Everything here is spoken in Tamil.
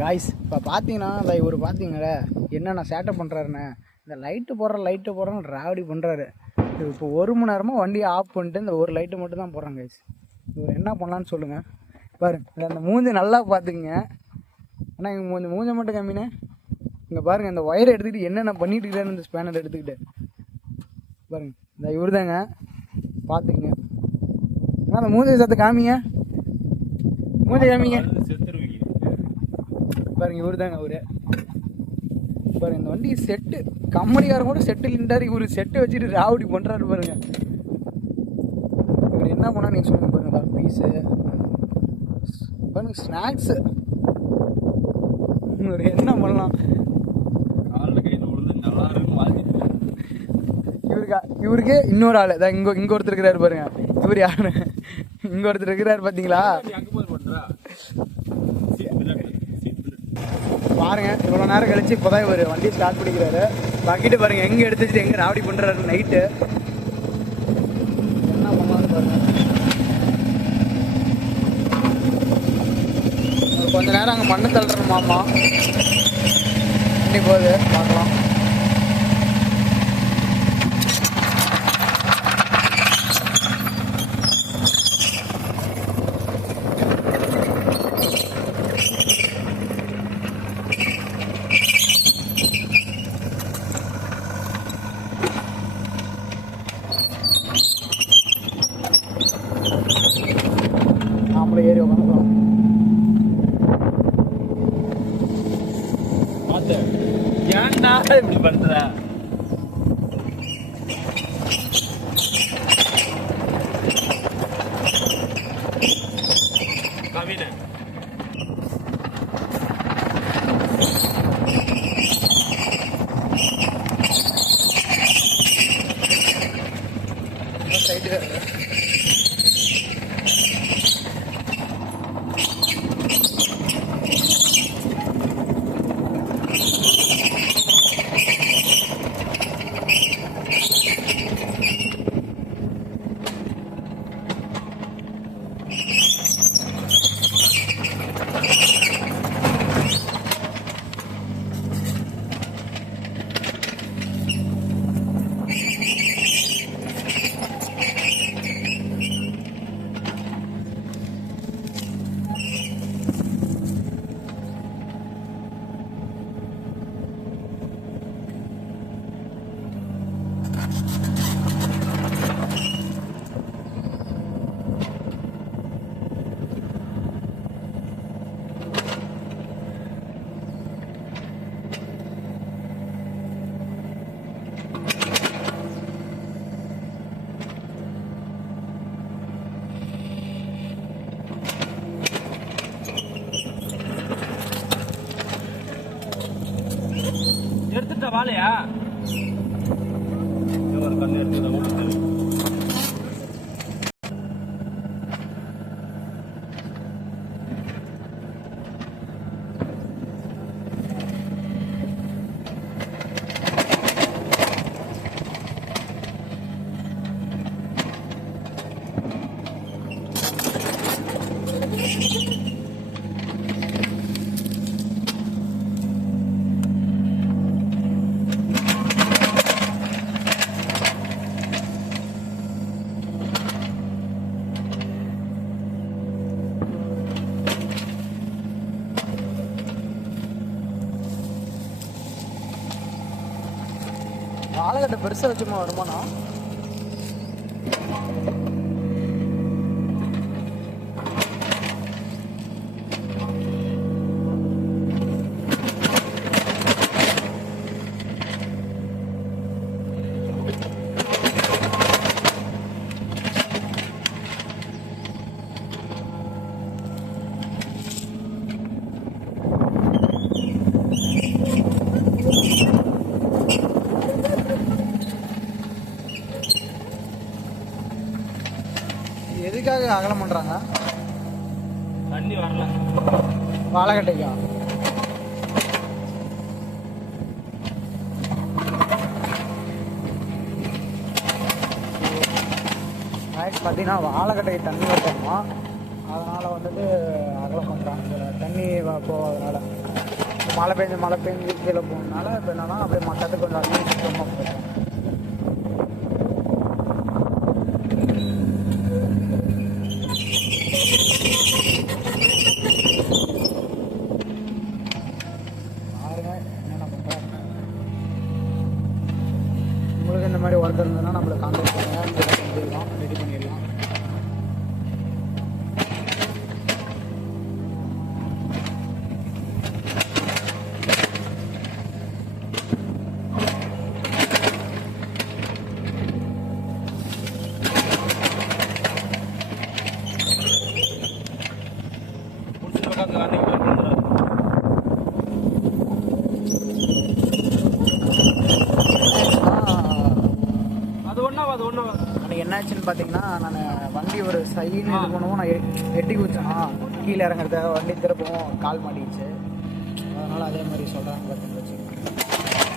காய்ஸ் இப்போ பார்த்தீங்கன்னா இந்த இவர் பார்த்தீங்களே என்னென்ன சேட்டை பண்ணுறாருண்ணே, இந்த லைட்டு போடுறேன்னு ராவடி பண்ணுறாரு. இப்போ 1 மணி நேரமாக வண்டியை ஆஃப் பண்ணிட்டு இந்த ஒரு லைட்டு மட்டும் தான் போடுறாங்க காய்ஸ். இவர் என்ன பண்ணலான்னு சொல்லுங்கள். பாருங்க அந்த மூஞ்சி நல்லா பார்த்துக்குங்க. ஆனால் இங்கே மூஞ்சை மட்டும் கம்மினே. இங்கே பாருங்கள் இந்த ஒயரை எடுத்துக்கிட்டு என்னென்ன பண்ணிட்டு இருக்காரு இந்த ஸ்பேனர் எடுத்துக்கிட்டு. பாருங்க இந்த இவர் தாங்க, பார்த்துக்குங்க. ஆனால் அந்த மூஞ்சை சத்து காமிங்க, மூஞ்சை காமிங்க. பாருங்க இவர் தாங்க அவரு. பாருங்க இந்த வண்டி செட்டு கம்பெனிக்காரன் கூட செட்டு இல்லைன்றாரு, இவர் செட்டை வச்சுட்டு ராவடி பண்ணுறாரு. பாருங்க இவர் என்ன பண்ணா நீங்கள் சொல்லுங்க. பாருங்க பீஸு பாருங்க, ஸ்நாக்ஸு, இவர் என்ன பண்ணலாம். இவருக்கே இன்னொரு ஆள் தான் இங்கே ஒருத்தர் இருக்கிறாரு. பாருங்க இவர் யாரு, இங்கே ஒருத்தர் இருக்கிறாரு பார்த்தீங்களா. பாருங்க இவ்வளோ நேரம் கழிச்சு இப்போதான் இவர் வண்டி ஸ்டார்ட் பண்ணிக்கிறாரு. பாக்கிட்டு பாருங்க எங்கே எடுத்து வச்சுட்டு எங்கே ராவடி பண்ணுறாரு நைட்டு. என்ன பண்ணலான்னு பாருங்க. கொஞ்ச நேரம் அங்கே மண்ணு தள்ளுறோமாமா, வண்டி போகுது பார்க்கலாம். நாமளும் ஏறி உட்காந்துக்கலாம். ஏன்டா இப்படி பண்ற? கவின சைடு எடுத்துட்ட வாழையா ஒரு கண்ணு எடுத்து வாழைக்கட்டை பெருசாக வச்சுமா வருமானா. எதுக்காக அகலம் பண்ணுறாங்க? தண்ணி வரல வாழைக்கட்டைக்கா? பார்த்தீங்கன்னா வாழைக்கட்டைக்கு தண்ணி வரணுமா, அதனால் வந்துட்டு அகலம் பண்ணுறாங்க. தண்ணி போகாதனால மழை பெஞ்சு கீழே போகணுனால இப்போ என்னன்னா அப்படியே மக்களுக்கு கொஞ்சம் அதிகம் சுத்தமாக போயிடும். பாருங்க என்னென்ன பண்ணுறாங்க. உங்களுக்கு இந்த மாதிரி ஒர்க் இருந்ததுன்னா நம்மளை கான்டாக்ட் பண்ணுங்கள், செஞ்சிடலாம், ரெடி பண்ணிடலாம். அன்றைக்கி என்னாச்சுன்னு பார்த்தீங்கன்னா, நான் வண்டி ஒரு சைன்னு இது பண்ணுவோம், நான் எட்டி குதிச்சேன்னா கீழே இறங்குறத வண்டி திருப்பவும் கால் மாட்டிக்கிச்சு. அதனால் அதே மாதிரி சொல்கிறாங்க பார்த்தீங்க வச்சுக்கோங்க.